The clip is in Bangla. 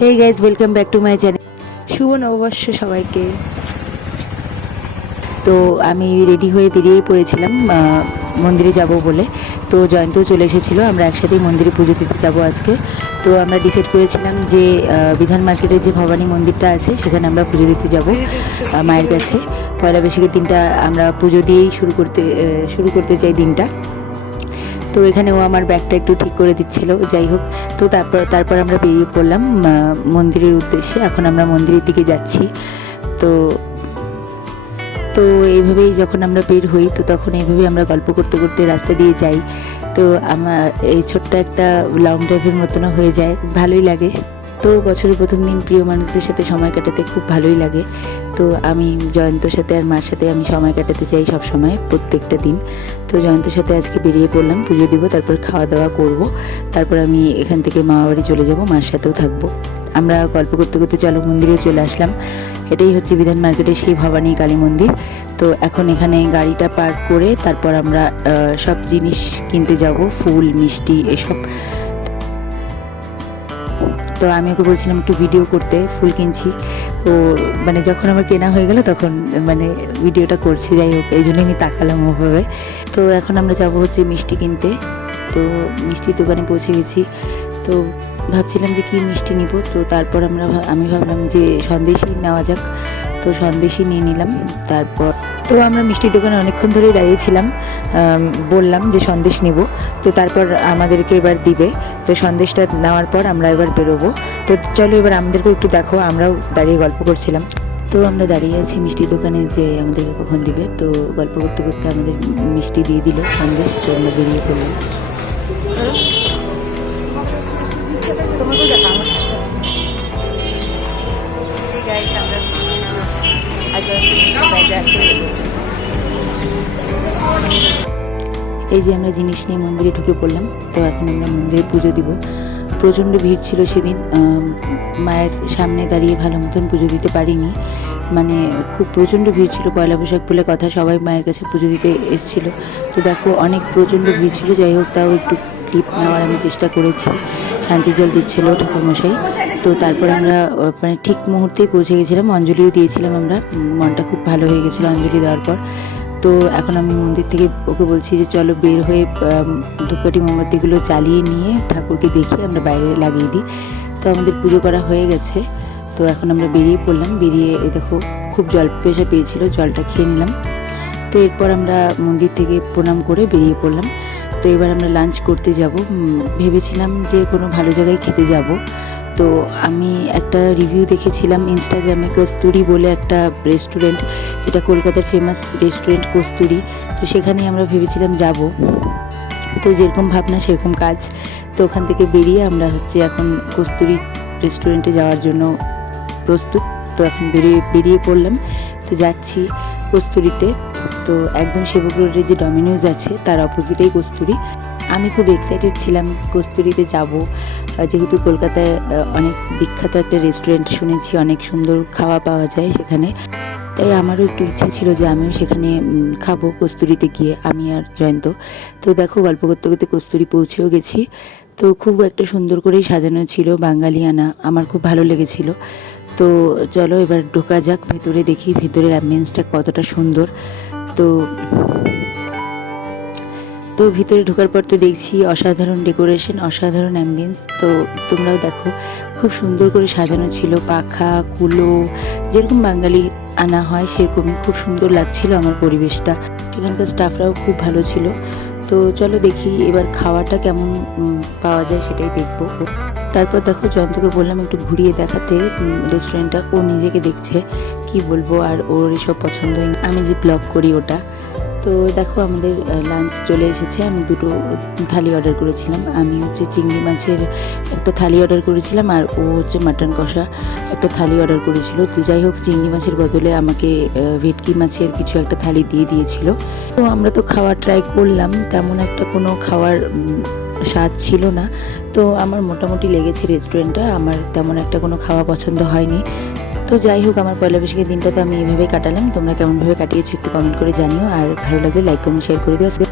Hey guys welcome back to my channel শুভ নববর্ষ সবাইকে। তো আমি রেডি হয়ে বেরিয়ে পড়েছিলাম মন্দিরে যাব বলে। তো জয়ন্তও চলে এসেছিল আমরা একসাথেই মন্দিরে পুজো দিতে যাব আজকে। তো আমরা ডিসাইড করেছিলাম যে বিধান মার্কেটের যে ভবানী মন্দিরটা আছে সেখানে আমরা পুজো দিতে যাব মায়ের কাছে। পয়লা বৈশাখের দিনটা আমরা পুজো দিয়েই শুরু করতে শুরু করতে চাই দিনটা। তো এখানেও আমার ব্যাগটা একটু ঠিক করে দিচ্ছিল, যাই হোক। তো তারপর তারপর আমরা বেরিয়ে পড়লাম মন্দিরের উদ্দেশ্যে। এখন আমরা মন্দিরের দিকে যাচ্ছি। তো তো এইভাবেই যখন আমরা বের হই, তো তখন এইভাবেই আমরা গল্প করতে করতে রাস্তা দিয়ে যাই। তো আমার এই ছোট্ট একটা লং ড্রাইভের মতনও হয়ে যায়। ভালোই লাগে। তো বছরের প্রথম দিন প্রিয় মানুষদের সাথে সময় কাটাতে খুব ভালোই লাগে। তো আমি জয়ন্তর সাথে আর মার সাথে আমি সময় কাটাতে চাই সব সময়, প্রত্যেকটা দিন। তো জয়ন্তর সাথে আজকে বেরিয়ে পড়লাম, পুজো দিব, তারপর খাওয়া দাওয়া করব। তারপর আমি এখান থেকে মামা বাড়ি চলে যাব, মার সাথেও থাকব। আমরা গল্প করতে করতে চলো মন্দিরে চলে আসলাম। এটাই হচ্ছে বিধান মার্কেটের সেই ভবানী কালী মন্দির। তো এখন এখানে গাড়িটা পার্ক করে তারপর আমরা সব জিনিস কিনতে যাব, ফুল, মিষ্টি, এসব। তো আমি ওকে বলছিলাম একটু ভিডিও করতে, ফুল কিনছি। তো মানে যখন আমার কেনা হয়ে গেল তখন মানে ভিডিওটা করছে, যাই হোক, এই জন্য আমি তাকালাম ওভাবে। তো এখন আমরা যাব হচ্ছে মিষ্টি কিনতে। তো মিষ্টির দোকানে পৌঁছে গেছি। তো ভাবছিলাম যে কি মিষ্টি নিব, তো তারপর আমরা আমি ভাবলাম যে সন্দেশই নেওয়া যাক। তো সন্দেশই নিয়ে নিলাম, তারপর তো আমরা মিষ্টির দোকানে অনেকক্ষণ ধরেই দাঁড়িয়েছিলাম বললাম যে সন্দেশ নিব। তো তারপর আমাদেরকে এবার দিবে, তো সন্দেশটা নেওয়ার পর আমরা এবার বেরোবো। তো চলো এবার আমাদেরকেও একটু দেখো, আমরাও দাঁড়িয়ে গল্প করছিলাম। তো আমরা দাঁড়িয়ে আছি মিষ্টির দোকানে যে আমাদেরকে কখন দিবে, তো গল্প করতে করতে আমাদের মিষ্টি দিয়ে দিল সন্দেশ, তো আমরা বেরিয়ে পড়লাম। এই যে আমরা জিনিস নিয়ে মন্দিরে ঢুকে পড়লাম, তো এখন আমরা মন্দিরে পুজো দিব। প্রচণ্ড ভিড় ছিল সেদিন মায়ের সামনে দাঁড়িয়ে ভালো মতন পুজো দিতে পারিনি। মানে খুব প্রচণ্ড ভিড় ছিল, পয়লা বৈশাখ বলে কথা সবাই মায়ের কাছে পুজো দিতে এসেছিল। তো দেখো, অনেক প্রচণ্ড ভিড় ছিল, যাই হোক তাও একটু ক্লিপ নেওয়ার আমি চেষ্টা করেছি। শান্তি জল দিচ্ছিল ঠাকুরমশাই। তো তারপর আমরা মানে ঠিক মুহূর্তেই পৌঁছে গেছিলাম, অঞ্জলিও দিয়েছিলাম আমরা। মনটা খুব ভালো হয়ে গেছিল অঞ্জলি দেওয়ার পর। তো এখন আমি মন্দির থেকে ওকে বলছি যে চলো বের হয়ে ধূপকাঠি মোমবাতিগুলো জ্বালিয়ে নিয়ে ঠাকুরকে দেখিয়ে আমরা বাইরে লাগিয়ে দিই। তো আমাদের পুজো করা হয়ে গেছে। তো এখন আমরা বেরিয়ে পড়লাম। বেরিয়ে এই দেখো, খুব জল পেশা পেয়েছিল, জলটা খেয়ে নিলাম। তো এরপর আমরা মন্দির থেকে প্রণাম করে বেরিয়ে পড়লাম। তো এবার আমরা লাঞ্চ করতে যাব। ভেবেছিলাম যে কোনো ভালো জায়গায় খেতে যাব। তো আমি একটা রিভিউ দেখেছিলাম ইনস্টাগ্রামে কস্তুরি বলে একটা রেস্টুরেন্ট যেটা কলকাতার ফেমাস রেস্টুরেন্ট কস্তুরি। তো সেখানে আমরা ভেবেছিলাম যাব। তো যেরকম ভাবনা, সেরকম কাজ। তো ওখান থেকে বেরিয়ে আমরা হচ্ছে এখন কস্তুরি রেস্টুরেন্টে যাওয়ার জন্য প্রস্তুত। তো এখন বেরিয়ে বেরিয়ে পড়লাম। তো যাচ্ছি কস্তুরিতে। তো একদম সেবক রোডের যে ডমিনোজ আছে, তার অপোজিটেই কস্তুরি। আমি খুব এক্সাইটেড ছিলাম কস্তুরিতে যাব। যেহেতু কলকাতায় অনেক বিখ্যাত একটা রেস্টুরেন্ট শুনেছি, অনেক সুন্দর খাওয়া পাওয়া যায় সেখানে। তাই আমারও একটু ইচ্ছা ছিল যে আমিও সেখানে খাব কস্তুরিতে গিয়ে, আমি আর জয়ন্ত। তো দেখো, গল্প করতে করতে কস্তুরি পৌঁছেও গেছি। তো খুব একটা সুন্দর করেই সাজানো ছিল বাঙালিয়ানা, আমার খুব ভালো লেগেছিল। তো চলো এবার ঢোকা যাক, ভেতরে দেখি, ভেতরের অ্যাম্বিয়েন্সটা কতটা সুন্দর। তো তো ভিতরে ঢোকার পর তো দেখছি অসাধারণ ডেকোরেশন, অসাধারণ অ্যাম্বিয়েন্স। তো তোমরাও দেখো, খুব সুন্দর করে সাজানো ছিল, পাখা, কুলো, যেরকম বাঙালি আনা হয় সেরকমই খুব সুন্দর লাগছিল আমার পরিবেশটা। সেখানকার স্টাফরাও খুব ভালো ছিল। তো চলো দেখি এবার খাওয়াটা কেমন পাওয়া যায় সেটাই দেখব। তারপর দেখো জয়ন্তকে বললাম একটু ঘুরিয়ে দেখাতে রেস্টুরেন্টটা ও নিজেকে দেখছে, কি বলব আর ওর এসব পছন্দ। আমি যে ব্লগ করি ওটা তো দেখো আমাদের লাঞ্চ চলে এসেছে। আমি দুটো থালি অর্ডার করেছিলাম। আমি হচ্ছে চিংড়ি মাছের একটা থালি অর্ডার করেছিলাম আর ও হচ্ছে মাটন কষা একটা থালি অর্ডার করেছিল। তো যাই হোক, চিংড়ি মাছের বদলে আমাকে ভেটকি মাছের কিছু একটা থালি দিয়ে দিয়েছিল। তো আমরা তো খাওয়া ট্রাই করলাম, তেমন একটা কোনো খাওয়ার স্বাদ ছিল না। তো আমার মোটামুটি লেগেছে রেস্টুরেন্টটা আমার তেমন একটা কোনো খাওয়া পছন্দ হয়নি। তো যাই হোক, আমার পয়লা বৈশাখের দিনটা তো আমি এইভাবেই কাটালাম। তোমরা কেমনভাবে কাটিয়েছো একটু কমেন্ট করে জানিও। আর ভালো লাগলে লাইক কমেন্ট শেয়ার করে দিও।